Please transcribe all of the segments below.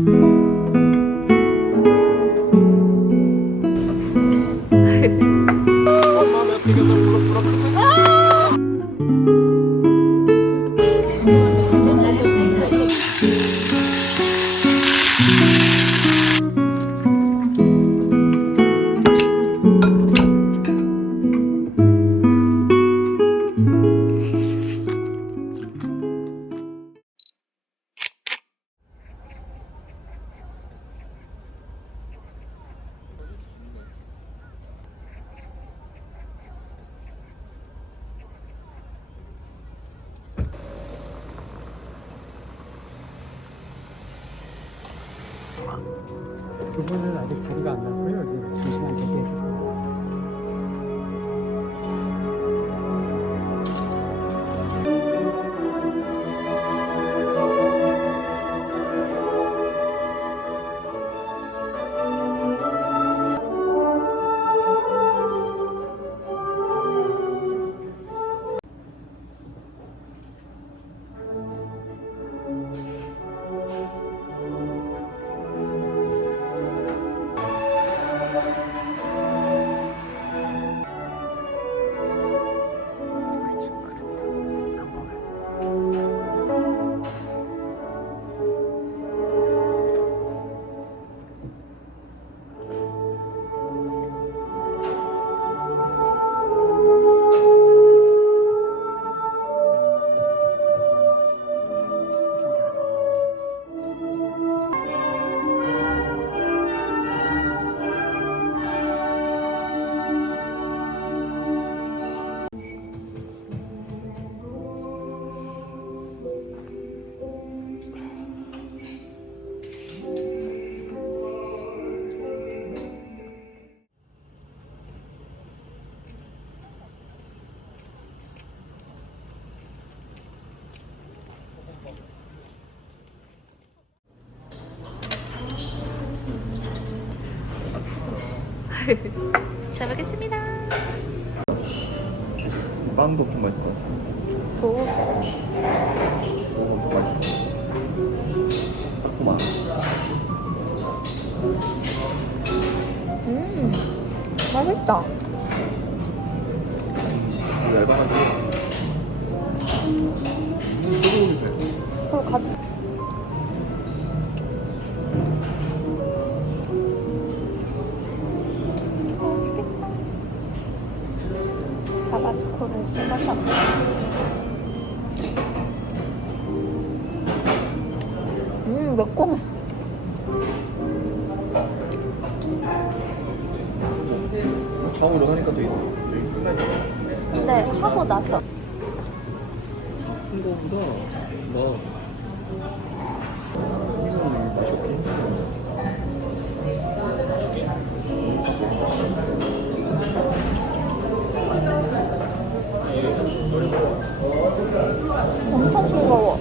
엄마 몇 개서 두 분은 아직 자리가 안 났고요. 여기 잠시만 대기해 주세요. 잘 먹겠습니다. 빵도 엄청 맛있을 것 같아. 오, 엄청 맛있어. 달콤한. 맛있다. 얇아가지고. 소고기 배. 그리고 가... 맛있겠다. 타바스코를 찍어서 매콤해. 처음으로 하니까 되게 끝나지. 근데 하고 나서 큰 거보다 뭐 이거는 맛이 없긴 엄청 싱거워.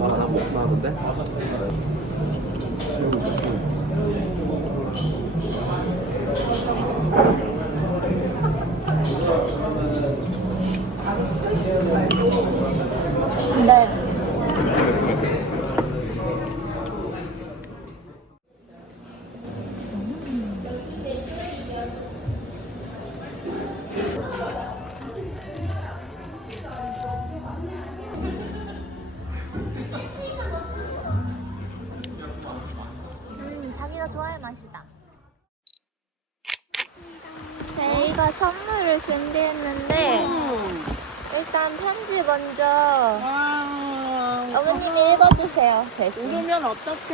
안 먹고 나는데? 네. 자기가 좋아할 맛이다. 저희가 선물을 준비했는데 일단 편지 먼저 어머님이 읽어주세요. 대신. 모르면 어떡해.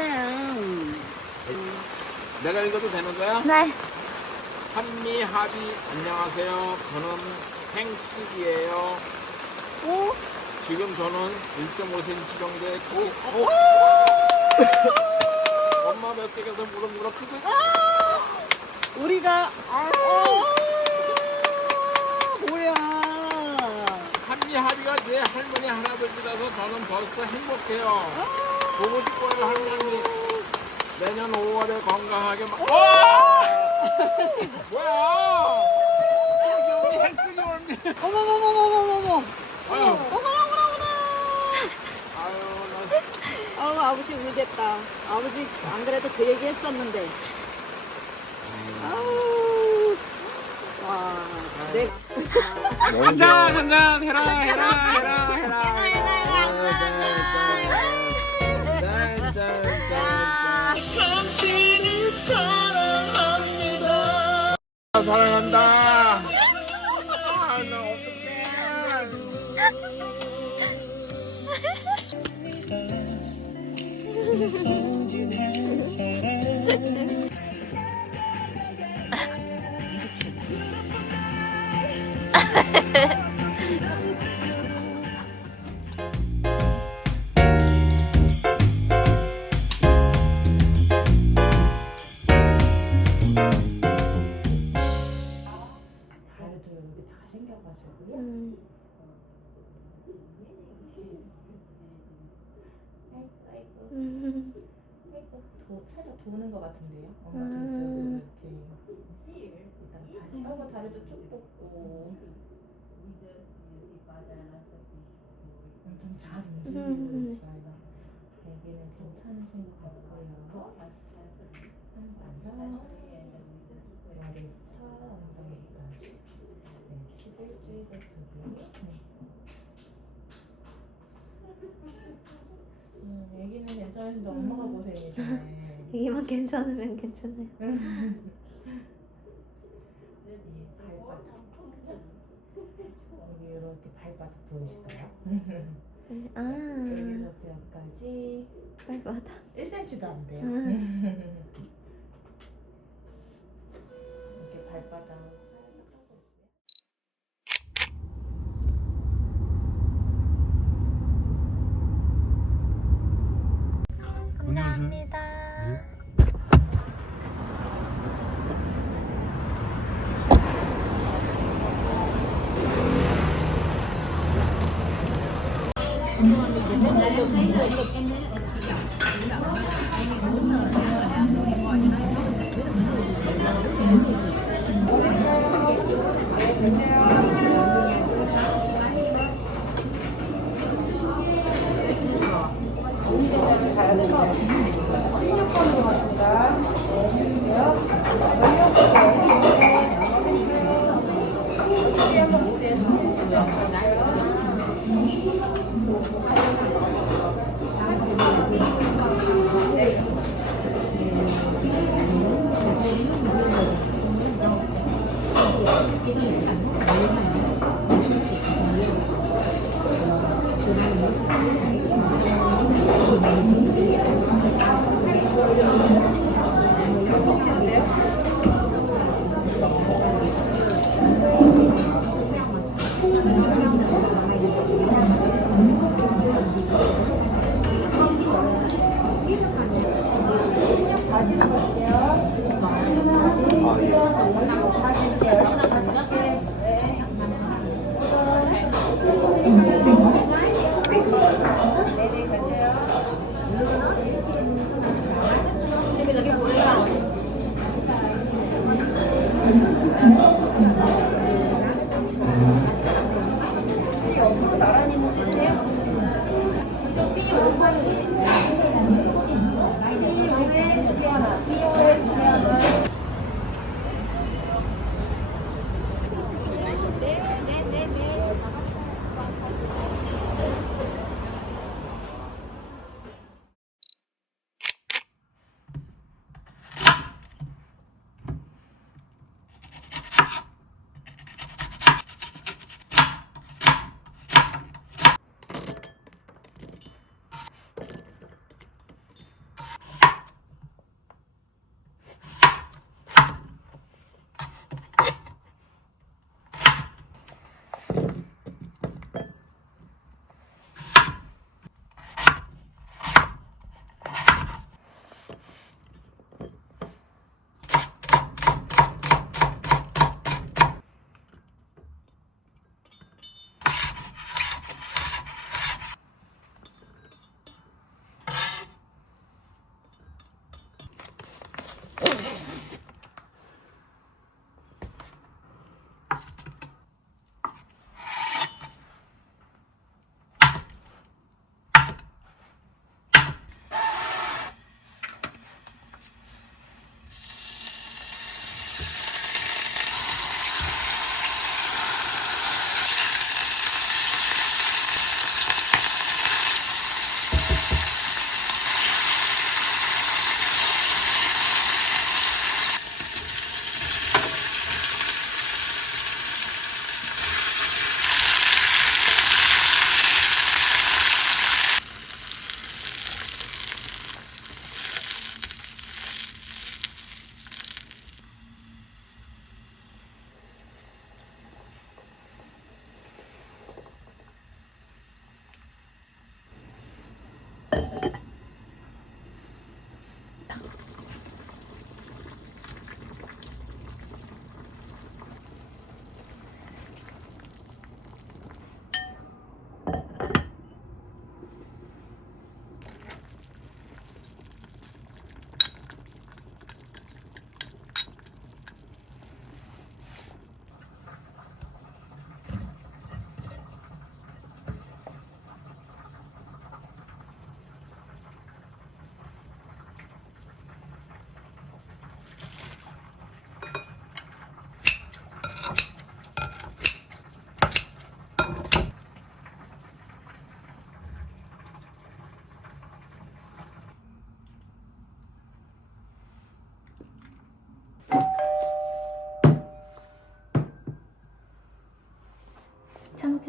내가 읽어도 되는 거야? 네. 한미 합이 안녕하세요. 저는 행식이에요. 오. 지금 저는 1.5cm 정도 했고 엄마 몇 개에서 무럭무럭 크고 우리가 뭐야. 한미 하비가 제 할머니 할아버지라서 저는 벌써 행복해요. 보고 싶어요 할머니. 내년 5월에 건강하게 뭐야? 여기 우리 헬스기 언니. 어머머머머머머머. 아유, 어머나 어머나 아유, 어머나. 아우 아버지 울겠다. 아버지 안 그래도 그 얘기 했었는데. 아우. 와. 내가. 한잔 해라. 당신을 사랑합니다. 사랑한다. 아, 나 어떡해. 발도 여기 다 생겨가지고요. 살짝 도는 것 같은데요. 엄마 그쪽으로 이렇게 일단 다리도 쭉 뻗고 엄청 잘 움직이고 있어요. 애기는 괜찮으신 것 같고요. 머리부터 엉덩이까지 11주일을 두고 애기는 괜찮은데 엄마가 고생이시네. 이만 괜찮으면 괜찮아요. 발바닥 여기 이렇게 발바닥 보이실까요? 아, 여기서부터 여기까지 발바닥. 1cm도 안 돼요. 이렇게 발바닥 살짝 하고 있고요. 감사합니다.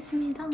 먹겠습니다.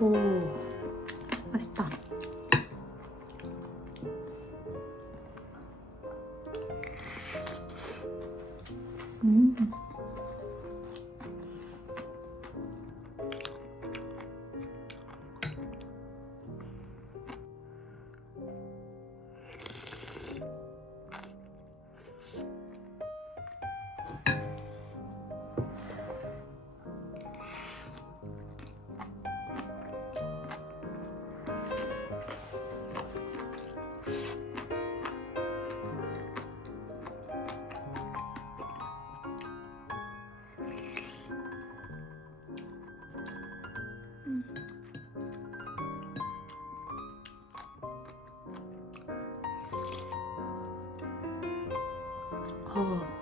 오, 맛있다. 어.